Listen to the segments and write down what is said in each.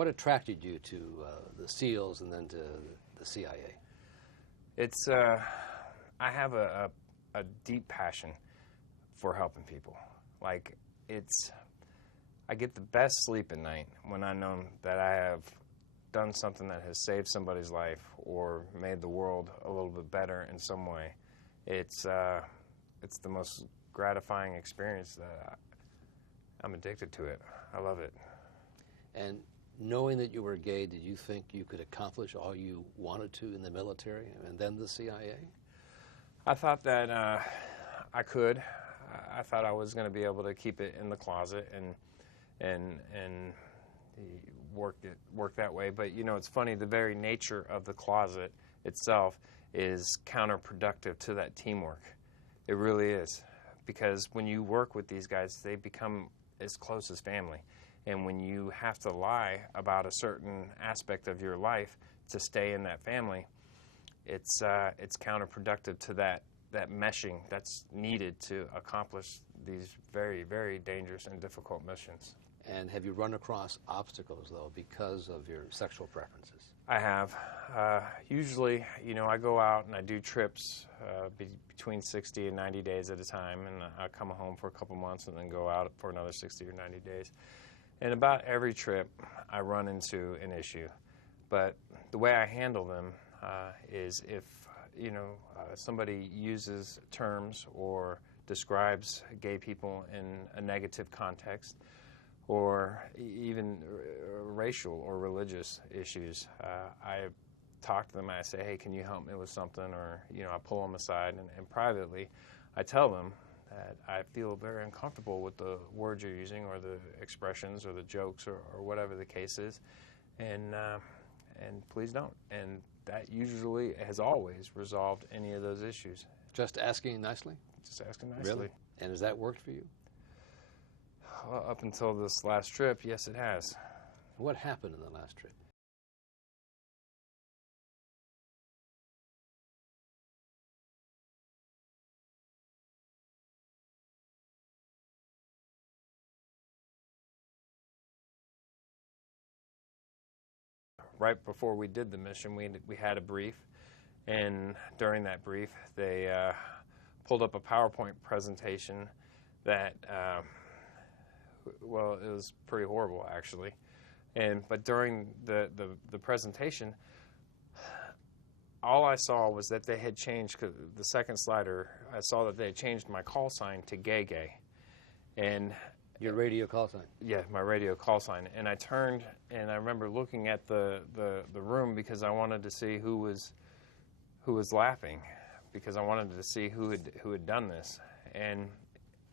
What attracted you to the SEALs and then to the CIA? It's I have a deep passion for helping people. Like, I get the best sleep at night when I know that I have done something that has saved somebody's life or made the world a little bit better in some way. It's the most gratifying experience that I'm addicted to it. I love it. And knowing that you were gay, did you think you could accomplish all you wanted to in the military and then the CIA? I thought that I could. I thought I was going to be able to keep it in the closet and work that way. But you know, it's funny. The very nature of the closet itself is counterproductive to that teamwork. It really is, because when you work with these guys, they become as close as family. And when you have to lie about a certain aspect of your life to stay in that family, it's counterproductive to that meshing that's needed to accomplish these very, very dangerous and difficult missions. And have you run across obstacles, though, because of your sexual preferences? I have. Usually, you know, I go out and I do trips between 60 and 90 days at a time, and I come home for a couple months and then go out for another 60 or 90 days. And about every trip, I run into an issue. But the way I handle them is if, you know, somebody uses terms or describes gay people in a negative context, or even racial or religious issues, I talk to them and I say, hey, can you help me with something? Or, you know, I pull them aside and privately I tell them that I feel very uncomfortable with the words you're using or the expressions or the jokes or whatever the case is, and please don't. And that usually has always resolved any of those issues. Just asking nicely? Just asking nicely. Really? And has that worked for you? Well, up until this last trip, yes, it has. What happened in the last trip? Right before we did the mission, we had a brief, and during that brief, they pulled up a PowerPoint presentation that, well, it was pretty horrible, actually. But during the presentation, all I saw was that they had changed, 'cause the second slider, I saw that they had changed my call sign to gay gay. And your radio call sign? Yeah, my radio call sign. And I turned, and I remember looking at the room because I wanted to see who was laughing, because I wanted to see who had done this. And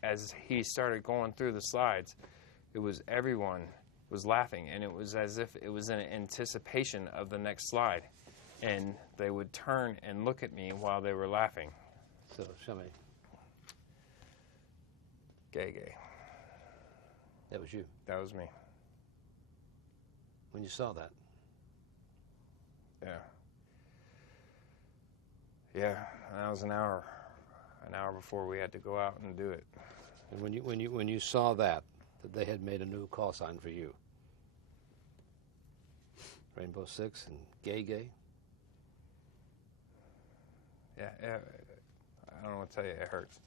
as he started going through the slides, it was everyone was laughing, and it was as if it was in anticipation of the next slide. And they would turn and look at me while they were laughing. So, show me. Gay gay. That was you? That was me. When you saw that? Yeah. Yeah, that was an hour before we had to go out and do it. And when you saw that they had made a new call sign for you, Rainbow Six and gay gay? Yeah, I don't know what to tell you, it hurts.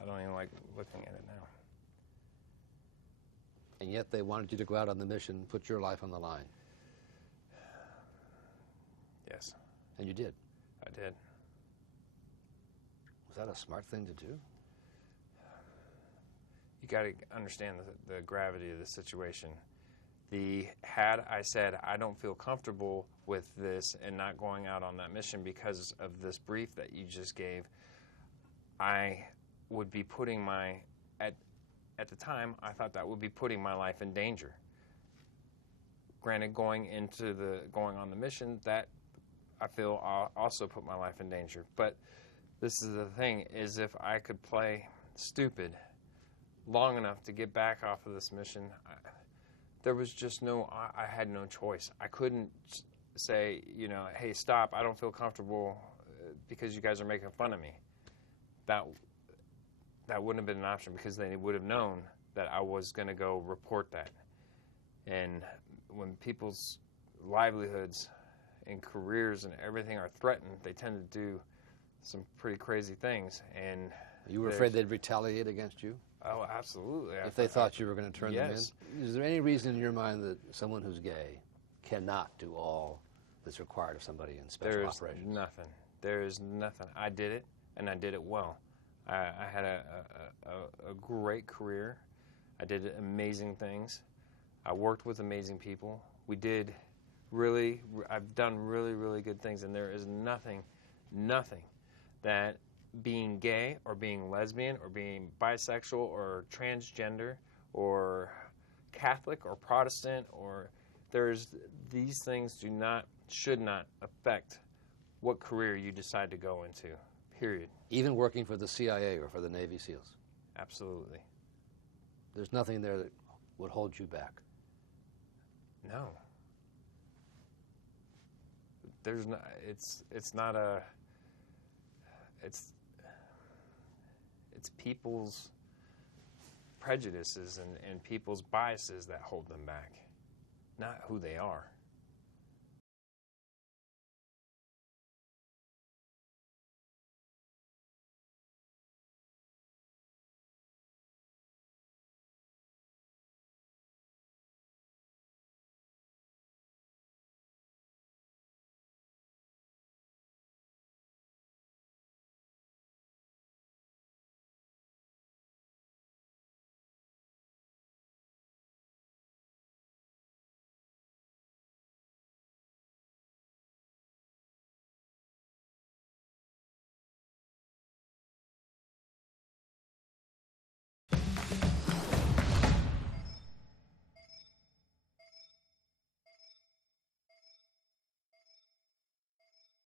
I don't even like looking at it now. And yet they wanted you to go out on the mission and put your life on the line. Yes. And you did? I did. Was that a smart thing to do? You got to understand the gravity of the situation. Had I said, I don't feel comfortable with this and not going out on that mission because of this brief that you just gave, I would be putting at the time, I thought that would be putting my life in danger. Granted, going on the mission, that I feel also put my life in danger. But this is the thing, is if I could play stupid long enough to get back off of this mission, there was just I had no choice. I couldn't say, you know, hey, stop, I don't feel comfortable because you guys are making fun of me. That wouldn't have been an option, because they would have known that I was going to go report that. And when people's livelihoods and careers and everything are threatened, they tend to do some pretty crazy things. And you were afraid they'd retaliate against you? Oh, absolutely. If they thought you were going to turn them yes. in? Is there any reason in your mind that someone who's gay cannot do all that's required of somebody in special operations? Nothing. There is nothing. I did it, and I did it well. I had a great career. I did amazing things. I worked with amazing people. I've done really, really good things, and there is nothing that being gay or being lesbian or being bisexual or transgender or Catholic or Protestant or these things should not affect what career you decide to go into, period. Even working for the CIA or for the Navy SEALs? Absolutely. There's nothing there that would hold you back? No. There's not. It's not a. It's people's prejudices and people's biases that hold them back, not who they are.